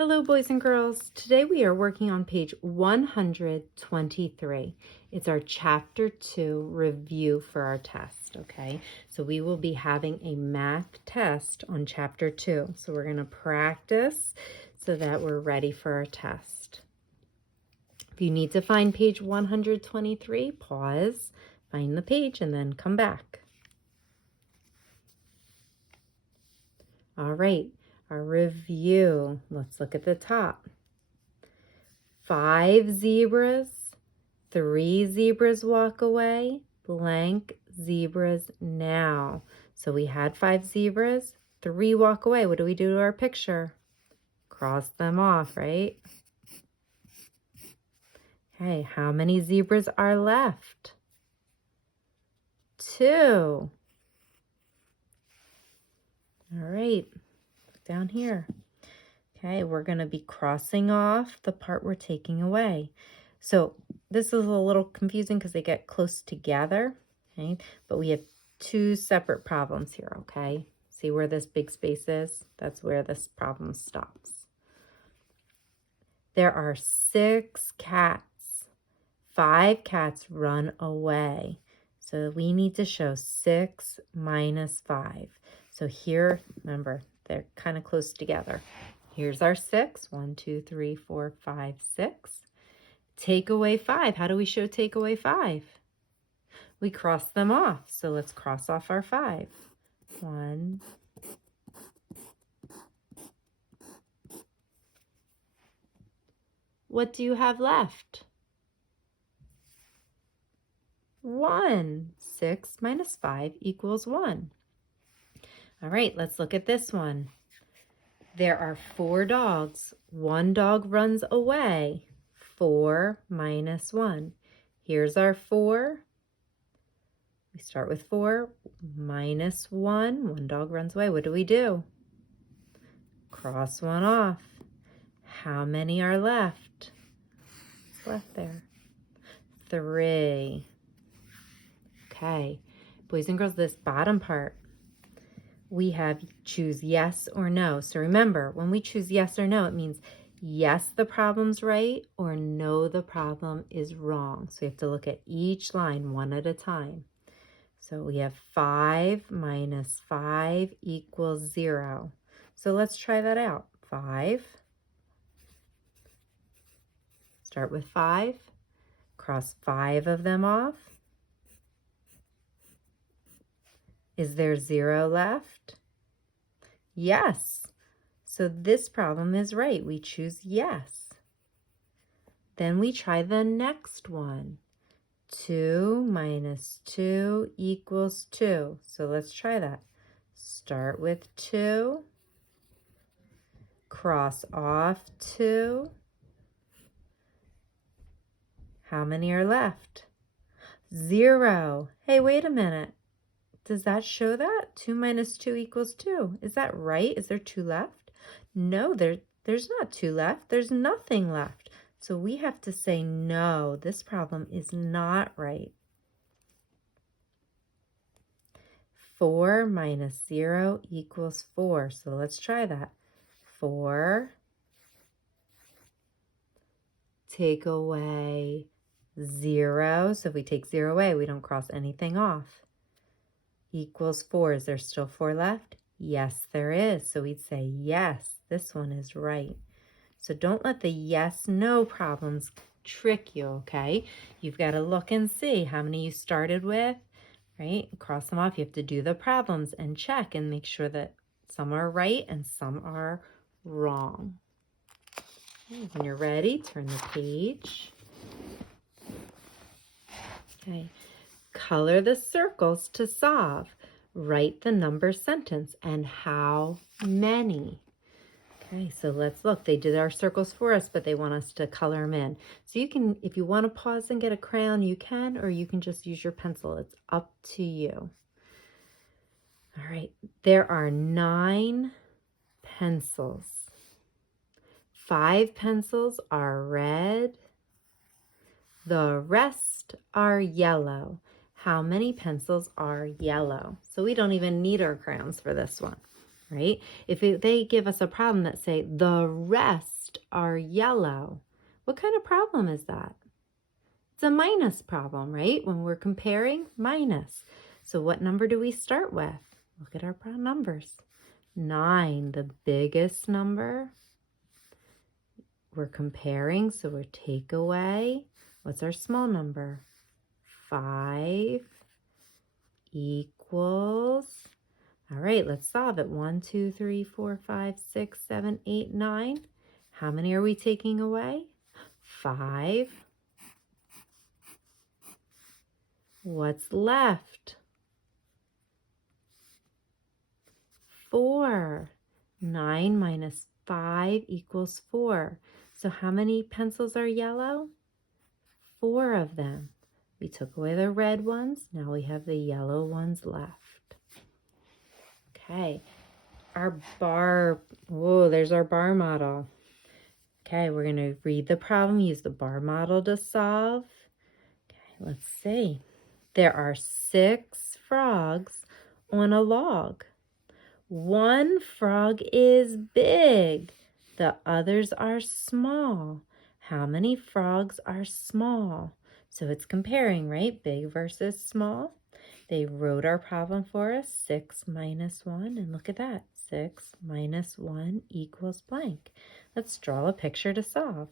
Hello, boys and girls. Today we are working on page 123. It's our chapter 2 review for our test, okay? So we will be having a math test on chapter 2. So we're going to practice so that we're ready for our test. If you need to find page 123, pause, find the page, and then come back. All right. Our review, let's look at the top. 5 zebras, 3 zebras walk away, blank zebras now. So we had 5 zebras, 3 walk away. What do we do to our picture? Cross them off, right? Okay, how many zebras are left? 2. All right, look down here. Okay, we're going to be crossing off the part we're taking away. So this is a little confusing because they get close together, okay? But we have 2 separate problems here, okay? See where this big space is? That's where this problem stops. There are 6 cats. 5 cats run away. So we need to show 6 minus 5. So here, remember, they're kind of close together. Here's our 6. 1, 2, 3, 4, 5, 6. Take away 5. How do we show take away 5? We cross them off. So let's cross off our 5. 1. What do you have left? 1. 6 minus 5 equals 1. All right, let's look at this one. There are 4 dogs. 1 dog runs away. 4 minus 1. Here's our 4. We start with 4 minus 1. 1 dog runs away. What do? Cross 1 off. How many are left? What's left there? 3. Okay, boys and girls, this bottom part, we have choose yes or no. So remember, when we choose yes or no, it means yes, the problem's right, or no, the problem is wrong. So we have to look at each line one at a time. So we have 5 minus 5 equals 0. So let's try that out. 5. Start with 5. Cross 5 of them off. Is there 0 left? Yes. So this problem is right. We choose yes. Then we try the next one. 2 minus 2 equals 2. So let's try that. Start with 2. Cross off 2. How many are left? 0. Hey, wait a minute. Does that show that? 2 minus 2 equals 2. Is that right? Is there 2 left? No, there's not 2 left. There's nothing left. So we have to say no, this problem is not right. 4 minus 0 equals 4. So let's try that. 4. Take away 0. So if we take 0 away, we don't cross anything off. Equals 4. Is there still 4 left? Yes, there is. So we'd say yes, this one is right. So don't let the yes, no problems trick you, okay? You've got to look and see how many you started with, right? Cross them off. You have to do the problems and check and make sure that some are right and some are wrong. Okay, when you're ready, turn the page. Okay. Color the circles to solve. Write the number sentence and how many. Okay, so let's look. They did our circles for us, but they want us to color them in. So you can, if you want to pause and get a crayon, you can, or you can just use your pencil. It's up to you. All right, there are 9 pencils. 5 pencils are red. The rest are yellow. How many pencils are yellow? So we don't even need our crayons for this one. right? If they give us a problem that say the rest are yellow, what kind of problem is that? It's a minus problem, right? When we're comparing, minus. So what number do we start with? Look at our numbers. 9, the biggest number. We're comparing, so we're take away. What's our small number? 5 equals, all right, let's solve it. 1, 2, 3, 4, 5, 6, 7, 8, 9. How many are we taking away? 5. What's left? 4. 9 minus 5 equals 4. So how many pencils are yellow? 4 of them. We took away the red ones. Now we have the yellow ones left. Okay. Our bar, there's our bar model. Okay, we're going to read the problem, use the bar model to solve. Okay, let's see. There are 6 frogs on a log. One frog is big. The others are small. How many frogs are small? So it's comparing, right? Big versus small. They wrote our problem for us, 6 minus 1, and look at that. 6 minus 1 equals blank. Let's draw a picture to solve.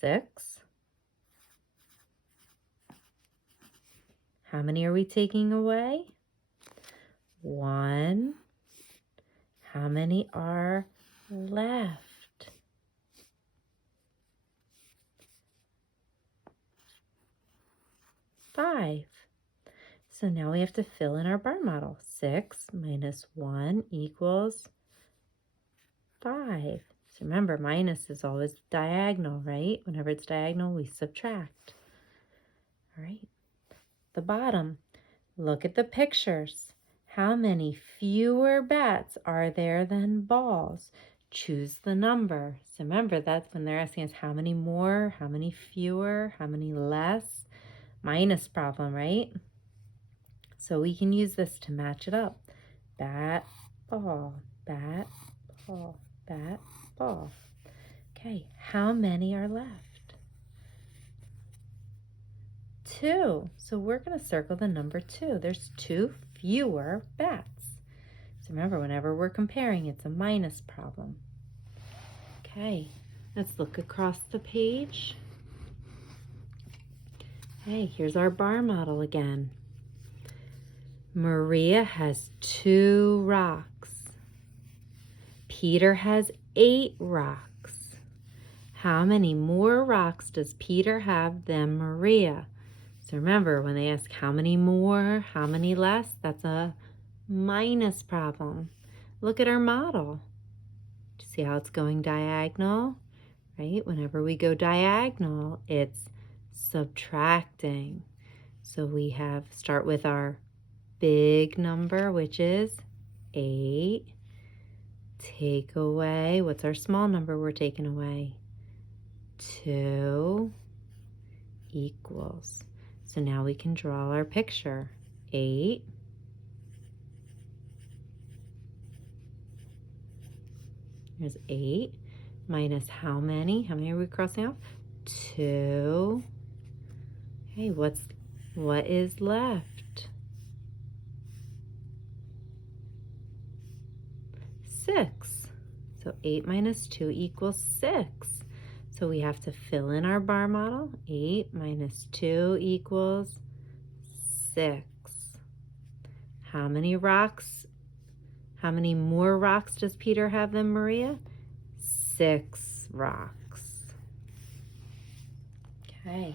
6. How many are we taking away? 1. How many are left? 5. So now we have to fill in our bar model. 6 minus 1 equals 5. So remember, minus is always diagonal, right? Whenever it's diagonal, we subtract. All right. The bottom. Look at the pictures. How many fewer bats are there than balls? Choose the number. So remember, that's when they're asking us how many more, how many fewer, how many less. Minus problem, right? So we can use this to match it up. Bat, ball, bat, ball, bat, ball. Okay, how many are left? 2. So we're going to circle the number 2. There's 2 fewer bats. So remember, whenever we're comparing, it's a minus problem. Okay, let's look across the page. Hey, here's our bar model again. Maria has 2 rocks. Peter has 8 rocks. How many more rocks does Peter have than Maria? So remember, when they ask how many more, how many less, that's a minus problem. Look at our model. See how it's going diagonal, right? Whenever we go diagonal, it's subtracting. So we start with our big number, which is 8. Take away, what's our small number we're taking away? 2 equals. So now we can draw our picture. 8. There's 8 minus how many? How many are we crossing off? 2. Hey, what is left? 6. So 8 minus 2 equals 6. So we have to fill in our bar model. 8 minus 2 equals 6. How many more rocks does Peter have than Maria? 6 rocks. Okay.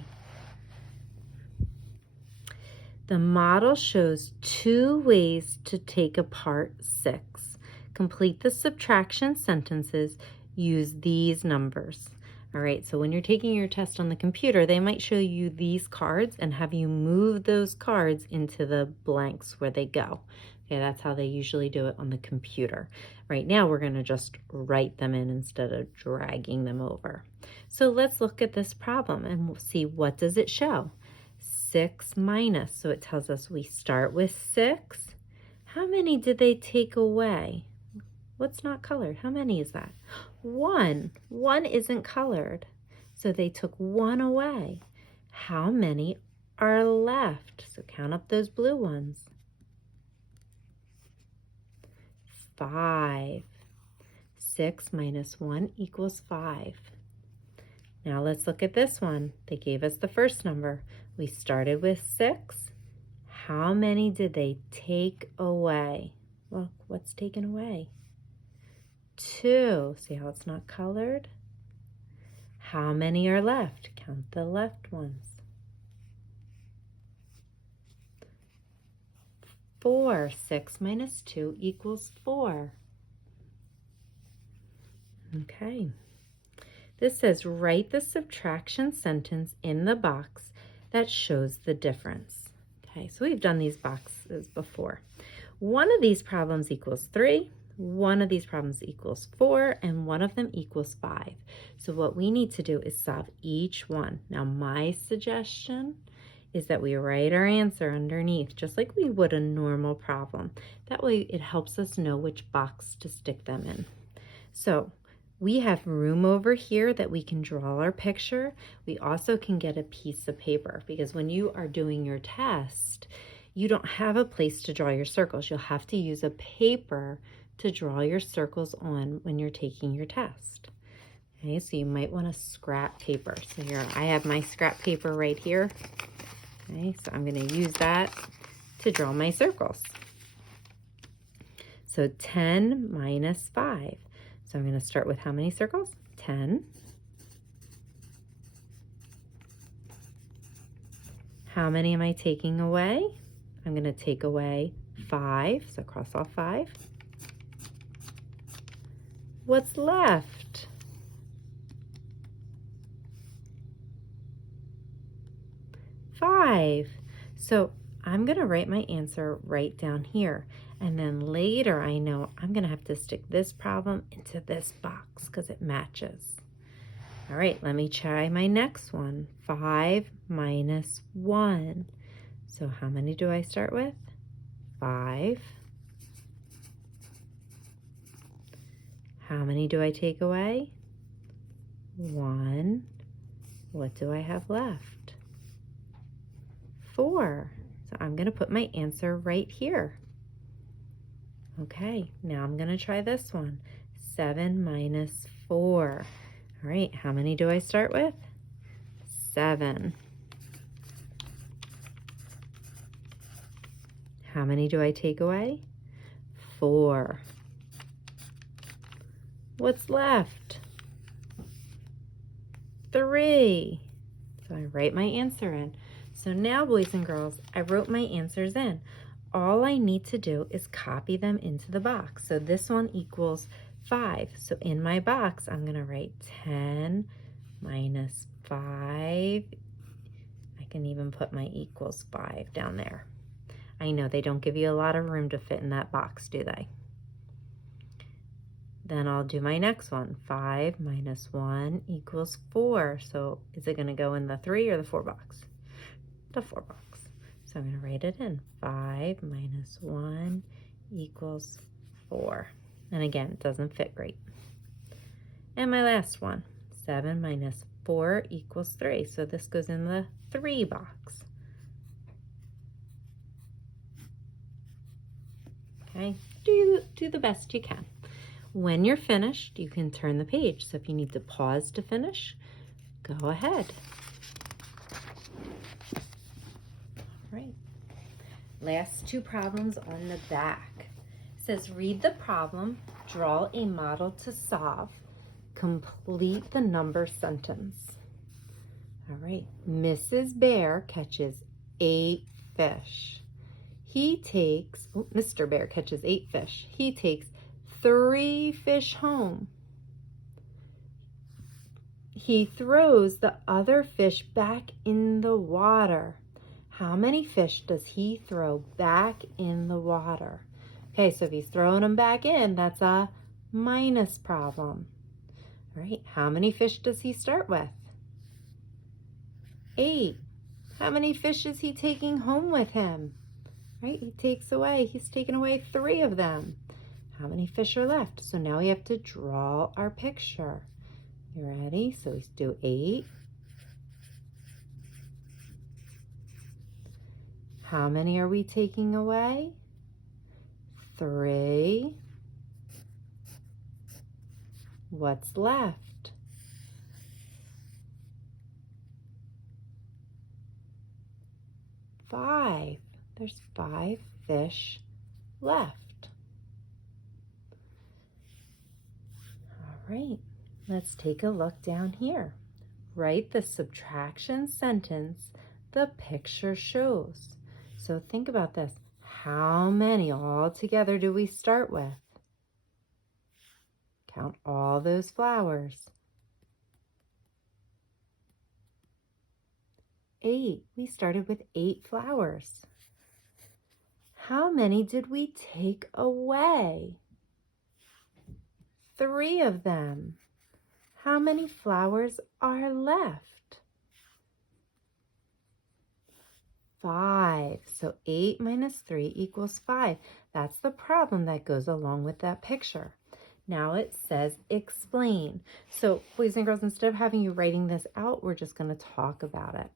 The model shows 2 ways to take apart 6. Complete the subtraction sentences. Use these numbers. All right, so when you're taking your test on the computer, they might show you these cards and have you move those cards into the blanks where they go. Okay, that's how they usually do it on the computer. Right now, we're going to just write them in instead of dragging them over. So let's look at this problem and we'll see, what does it show? 6 minus, so it tells us we start with 6. How many did they take away? What's not colored? How many is that? 1. 1 isn't colored. So they took 1 away. How many are left? So count up those blue ones. 5. 6 minus 1 equals 5. Now let's look at this one. They gave us the first number. We started with 6. How many did they take away? Look, what's taken away? 2. See how it's not colored? How many are left? Count the left ones. 4. 6 minus 2 equals 4. Okay. This says write the subtraction sentence in the box that shows the difference. Okay, so we've done these boxes before. One of these problems equals 3, one of these problems equals 4, and one of them equals 5. So what we need to do is solve each one. Now my suggestion is that we write our answer underneath, just like we would a normal problem. That way it helps us know which box to stick them in. So we have room over here that we can draw our picture. We also can get a piece of paper because when you are doing your test, you don't have a place to draw your circles. You'll have to use a paper to draw your circles on when you're taking your test. Okay, so you might want to scrap paper. So here, I have my scrap paper right here. Okay, so I'm going to use that to draw my circles. So 10 minus 5. So I'm going to start with how many circles? 10. How many am I taking away? I'm going to take away 5, so cross off 5. What's left? 5. So I'm going to write my answer right down here. And then later I know I'm going to have to stick this problem into this box because it matches. All right, let me try my next one. 5 minus 1. So how many do I start with? 5. How many do I take away? 1. What do I have left? 4. So I'm going to put my answer right here. Okay, now I'm going to try this one. 7 minus 4. All right, how many do I start with? 7. How many do I take away? 4. What's left? 3. So I write my answer in. So now, boys and girls, I wrote my answers in. All I need to do is copy them into the box. So this one equals 5. So in my box, I'm going to write 10 minus 5. I can even put my equals 5 down there. I know they don't give you a lot of room to fit in that box, do they? Then I'll do my next one. 5 minus 1 equals 4. So is it going to go in the 3 or the 4 box? The 4 box. So I'm going to write it in. 5 minus 1 equals 4. And again, it doesn't fit great. And my last one. 7 minus 4 equals 3. So this goes in the 3 box. Okay, do the best you can. When you're finished, you can turn the page. So if you need to pause to finish, go ahead. All right. Last 2 problems on the back. It says read the problem, draw a model to solve, complete the number sentence. All right. Mrs. Bear catches 8 fish. Mr. Bear catches 8 fish. He takes 3 fish home. He throws the other fish back in the water. How many fish does he throw back in the water? Okay, so if he's throwing them back in, that's a minus problem. All right, how many fish does he start with? 8. How many fish is he taking home with him? Right, he's taking away 3 of them. How many fish are left? So now we have to draw our picture. You ready? So we do 8. How many are we taking away? 3. What's left? 5. There's 5 fish left. All right, let's take a look down here. Write the subtraction sentence the picture shows. So think about this. How many altogether do we start with? Count all those flowers. 8. We started with 8 flowers. How many did we take away? 3 of them. How many flowers are left? 5. So 8 minus 3 equals 5. That's the problem that goes along with that picture. Now it says explain. So boys and girls, instead of having you writing this out, we're just going to talk about it.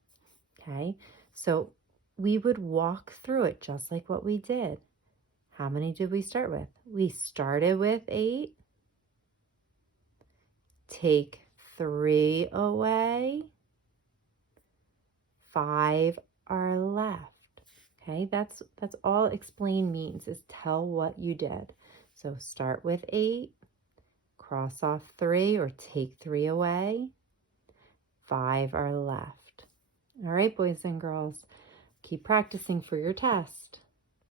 Okay, so we would walk through it just like what we did. How many did we start with? We started with 8. Take 3 away. 5 are left. Okay, that's all explain means, is tell what you did. So start with 8, cross off 3 or take 3 away. 5 are left. All right, boys and girls, keep practicing for your test.